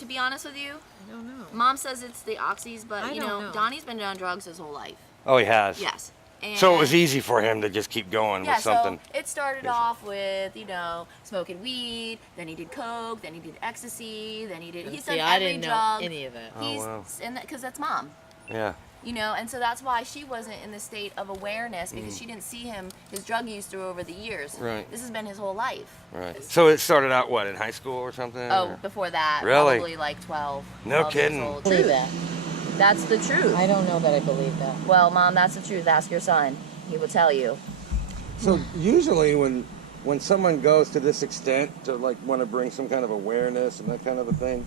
To be honest with you, I don't know. Mom says it's the oxys, but I you don't know, know. Donnie's been on drugs his whole life. Oh, he has? Yes. And So it was easy for him to just keep going with something. So it started off with, you know, smoking weed, then he did coke, then he did ecstasy, then he's done every I didn't drug. know any of that. He's, wow. Because that's Mom. Yeah. You know, and so that's why she wasn't in the state of awareness, because she didn't see his drug use through over the years. Right. This has been his whole life. Right. So it started out, what, in high school or something? Oh, or? before that, Really? probably like 12. No 12 years kidding. old. Believe that. That's the truth. I don't know that I believe that. Well, Mom, that's the truth. Ask your son. He will tell you. So usually when someone goes to this extent to like want to bring some kind of awareness and that kind of a thing,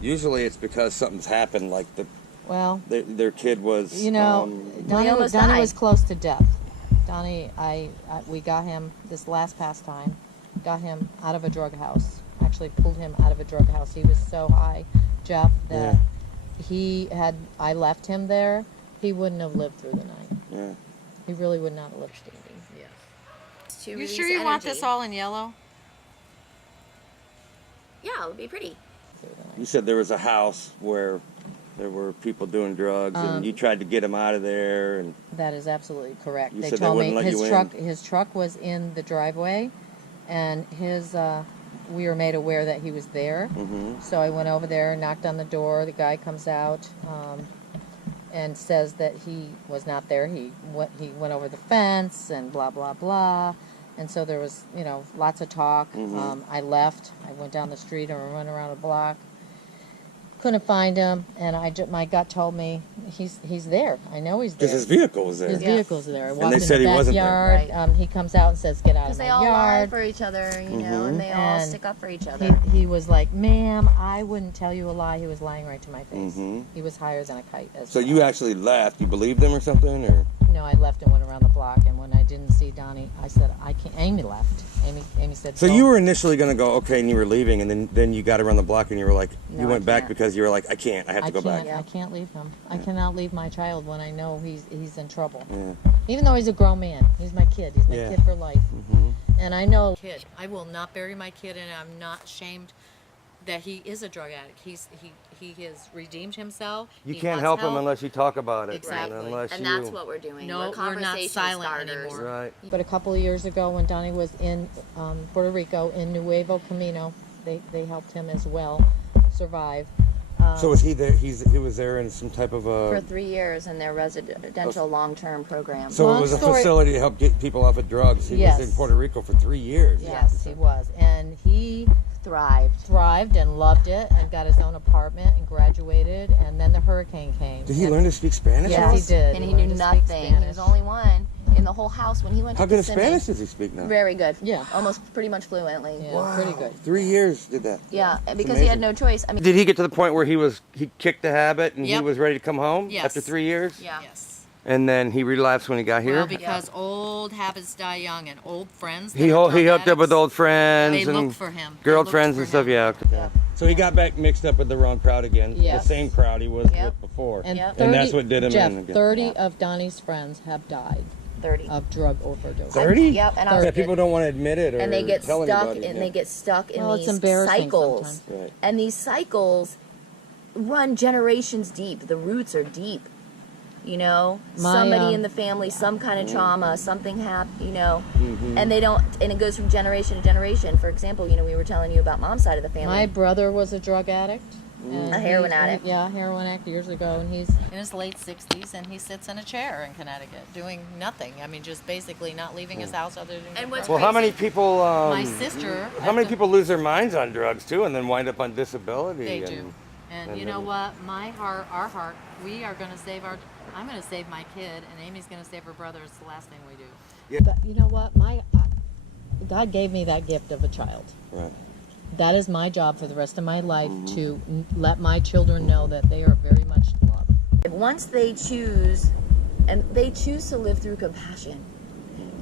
usually it's because something's happened, like Well, their kid was. you know, Donnie almost Donnie died. was close to death. Donnie, we got him this last pastime, got him out of a drug house. Actually pulled him out of a drug house. He was so high, Jeff, that I left him there. He wouldn't have lived through the night. Yeah. He really would not have lived through the night. To You release sure you want energy. this all in yellow? Yeah, it would be pretty. You said there was a house where there were people doing drugs, and you tried to get them out of there, and That is absolutely correct. You They said they told me wouldn't let you in. his truck was in the driveway, and we were made aware that he was there. Mhm. So I went over there, knocked on the door. The guy comes out and says that he was not there. He went over the fence and blah blah blah. And so there was, you know, lots of talk. I left. I went down the street and went around a block. Couldn't find him, and my gut told me he's there. I know he's there. because his vehicle was there. His vehicle's there. I walked they in said the he wasn't there. backyard. Right. He comes out and says, "Get out Because of my they all lie yard." for each other, you know, and they all And stick up for each other. He was like, "Ma'am, I wouldn't tell you a lie." He was lying right to my face. Mhm. He was higher than a kite. So you actually left. You believed them or something, or? No, I left and went around the block, and when I didn't see Donnie, I said, "I can't." Amy left. Amy said, So "Don't." you were initially going to go, okay, and you were leaving, and then you got around the block, and you were like, No, you I went back can't. because you were like, I can't. I have to go back. I can't leave him. I cannot leave my child when I know he's in trouble. Yeah. Even though he's a grown man, he's my kid. He's my Yeah. kid for life. Mhm. And I know. Kid, I will not bury my kid, and I'm not ashamed that he is a drug addict. He has redeemed himself. You He can't wants help him unless you talk about it. Exactly. Unless And you. that's what we're doing. No, we're we're not conversation silent starters. anymore. Right. But a couple of years ago, when Donnie was in Puerto Rico, in Nuevo Camino, they helped him as well survive. So was he there? He was there in some type of For a. 3 years in their residential long-term program. So Long it was a story- facility to help get people off of drugs. He Yes. was in Puerto Rico for 3 years. Yes, he was. And he thrived and loved it and got his own apartment and graduated, and then the hurricane came. Did he And- learn to speak Spanish? Yes, he did. And he learned knew to speak nothing. He was Spanish. the only one in the whole house when he went How to good of Kissimmee. Spanish does he speak now? Very good. Yeah. Almost pretty much fluently. Yeah, pretty good. 3 years did that. Yeah, because he had no choice. I mean, Did he get to the point where he kicked the habit and he Yep. was ready to come home Yes. after 3 years? yeah. Yes. And then he relapsed when he got here? Well, because old habits die young, and old friends. that He are drug hooked up with addicts, old friends They and look for him. They girlfriends looked and for stuff. him. Yeah. So he got back mixed up with the wrong crowd again. Yes. The same crowd he was Yep. with before. And, Yep. 30, And that's what did him Jeff, in again. 30 Yep. of Donnie's friends have died 30. of drug overdose. 30? Yep, and I Yeah, was people don't want to admit it or and they get tell stuck anybody. and yeah. they get stuck in Well, it's these embarrassing cycles. sometimes. Right. And these cycles run generations deep. The roots are deep. You know, somebody in the family, some kind of trauma, something happened, you know, and they don't, and it goes from generation to generation. For example, you know, we were telling you about mom's side of the family. My brother was a drug addict. and A heroin he- addict. Yeah, heroin addict years ago, and he's in his late 60s, and he sits in a chair in Connecticut doing nothing. I mean, just basically not leaving his house other than. And what's Well, how many people? My sister. How many people lose their minds on drugs too, and then wind up on disability? They and, do. And and you know then- what? My heart, our heart, we are going to save our. I'm going to save my kid, and Amy's going to save her brother. It's the last thing we do. Yeah. But you know what? God gave me that gift of a child. Right. That is my job for the rest of my life to let my children know that they are very much loved. Once they choose, and they choose to live through compassion,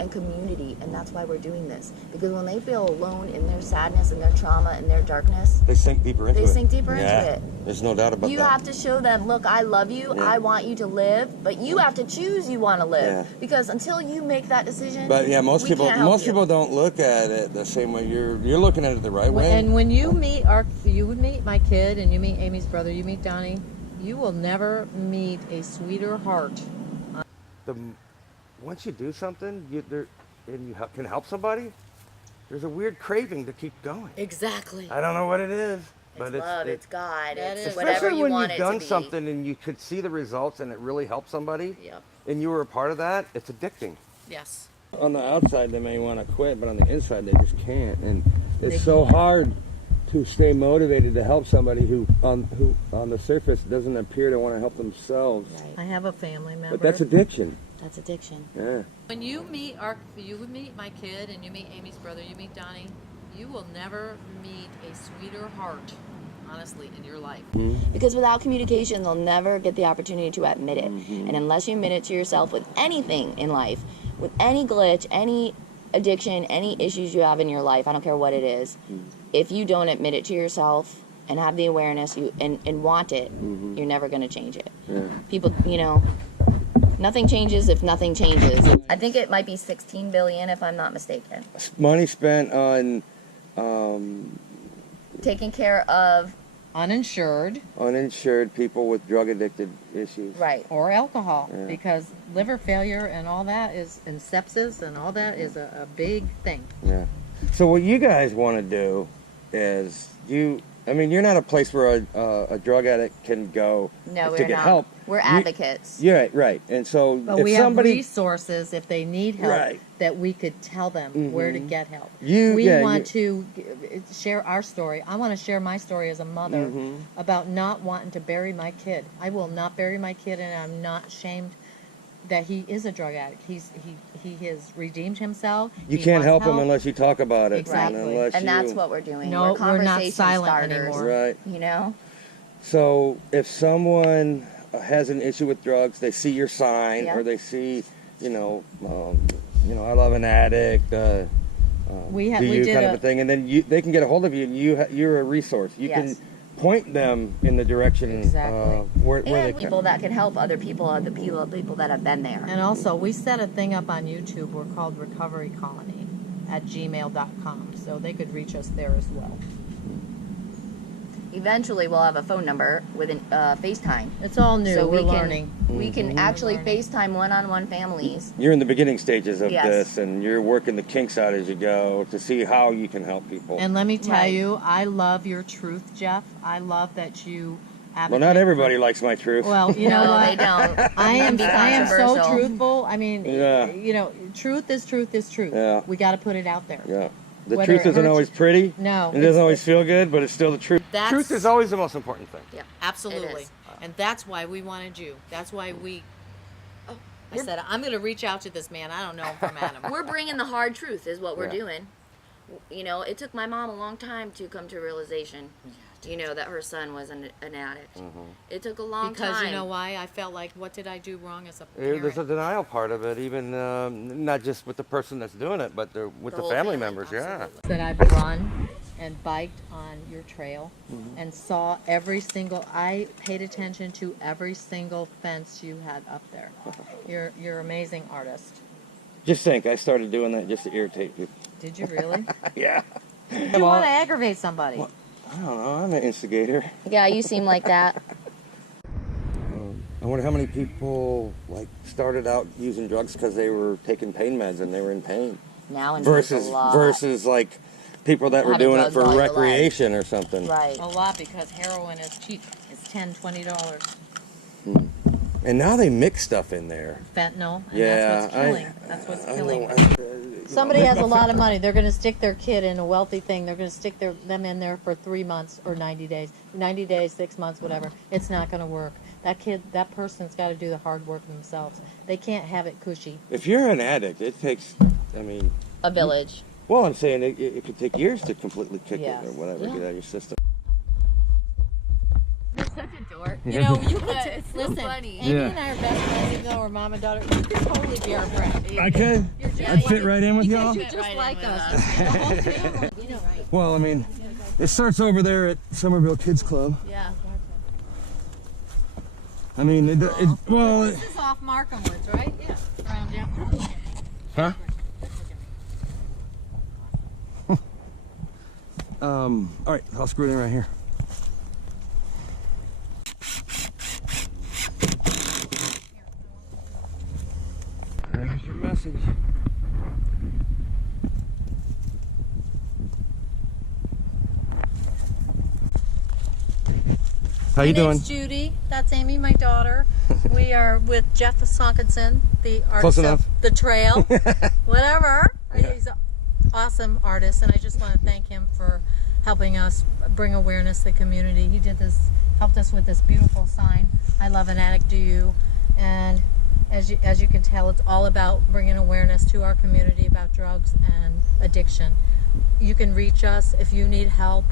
and community, and that's why we're doing this. Because when they feel alone in their sadness and their trauma and their darkness, they sink deeper into it. There's no doubt about that. You have to show them, look, I love you, I want you to live, but you have to choose you want to live. Because until you make that decision, but yeah, most people don't look at it the same way you're looking at it the right way. And when you meet my kid, and you meet Amy's brother, you meet Donnie, you will never meet a sweeter heart. Once you do something, and you can help somebody, there's a weird craving to keep going. Exactly. I don't know what it is, but it's love, it's God, it's especially whatever you when want you've it to done be. something and you could see the results and it really helped somebody, and you were a part of that. It's addicting. Yes. On the outside, they may want to quit, but on the inside, they just can't, and it's so hard to stay motivated to help somebody who on the surface doesn't appear to want to help themselves. Right. I have a family member. But that's addiction. That's addiction. Yeah. When you meet my kid, and you meet Amy's brother, you meet Donnie, you will never meet a sweeter heart, honestly, in your life. Because without communication, they'll never get the opportunity to admit it. And unless you admit it to yourself with anything in life, with any glitch, any addiction, any issues you have in your life, I don't care what it is, if you don't admit it to yourself and have the awareness and want it, you're never going to change it. People, nothing changes if nothing changes. I think it might be 16 billion if I'm not mistaken. Money spent on taking care of uninsured people with drug addicted issues. Right. Or alcohol, because liver failure and all that and sepsis and all that is a big thing. Yeah. So what you guys want to do is you're not a place where a drug addict can go to get help. We're advocates. Yeah, right. And so but if we somebody have resources if they need help that we could tell them where to get help. We want to share our story. I want to share my story as a mother about not wanting to bury my kid. I will not bury my kid, and I'm not ashamed that he is a drug addict. He has redeemed himself. You can't help him unless you talk about it. Exactly. And that's what we're doing. No, we're not silent starters, anymore. Right. So if someone has an issue with drugs, they see your sign or they see, I love an addict. We did kind of a thing, and then they can get a hold of you, and you're a resource. You can point them in the direction where they people that can help other people are the people that have been there. And also, we set a thing up on YouTube. We're called Recovery Colony at gmail.com, so they could reach us there as well. Eventually, we'll have a phone number with FaceTime. It's all new. So we're learning. We can actually FaceTime one-on-one families. You're in the beginning stages of this, and you're working the kinks out as you go to see how you can help people. And let me tell you, I love your truth, Jeff. I love that you Well, not everybody likes my truth. Well, you know what? They don't. I am so truthful. I mean, yeah. You know, truth is truth is truth. Yeah. We got to put it out there. Yeah. The Whether truth isn't always pretty. No. It doesn't always feel good, but it's still the truth. Truth is always the most important thing. Yeah, absolutely. And that's why we wanted you. That's why we... I said, I'm going to reach out to this man. I don't know him from Adam. We're bringing the hard truth is what we're doing. You know, it took my mom a long time to come to realization, you know, that her son was an addict. It took a long time. Because you know why? I felt like, what did I do wrong as a parent? There's a denial part of it, even not just with the person that's doing it, but with the family members, That I've run and biked on your trail and saw I paid attention to every single fence you had up there. You're an amazing artist. Just think, I started doing that just to irritate people. Did you really? Yeah. You want to aggravate somebody. Well, I don't know, I'm an instigator. Yeah, you seem like that. I wonder how many people started out using drugs because they were taking pain meds and they were in pain. Now in versus people that were doing it for recreation or something. Right. A lot, because heroin is cheap. It's $10, $20. And now they mix stuff in there. Fentanyl. And that's what's killing. That's what's killing. Somebody has a lot of money. They're going to stick their kid in a wealthy thing. They're going to stick them in there for 3 months or 90 days. 90 days, 6 months, whatever. It's not going to work. That person's got to do the hard work themselves. They can't have it cushy. If you're an addict, it takes, a village. Well, I'm saying it could take years to completely kick it or whatever, get out of your system. You're such a dork. You know, you could But it's so listen. funny. Amy Yeah. and I are best friends, even though we're mom and daughter. You could totally be our friend. I could. I'd fit right in with y'all. You're just right in like with us. us. The whole family. You know, right? Well, I mean, it starts over there at Somerville Kids Club. Yeah. I mean, well, This is off Markham Woods, right? Yeah. Around down. huh? All right, I'll screw it in right here. There's your message. How you My doing? name's Judy. That's Amy, my daughter. We are with Jeff Sonkinson, the Close artist enough. of The Trail. Whatever. He's an awesome artist, and I just want to thank him for helping us bring awareness to the community. He did this, helped us with this beautiful sign, I Love an Addict, Do You? And as you can tell, it's all about bringing awareness to our community about drugs and addiction. You can reach us if you need help,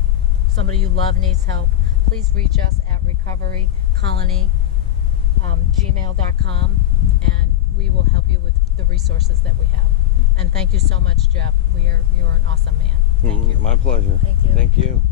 somebody you love needs help. Please reach us at recoverycolony@gmail.com, and we will help you with the resources that we have. And thank you so much, Jeff. You're an awesome man. Thank you. My pleasure. Thank you. Thank you.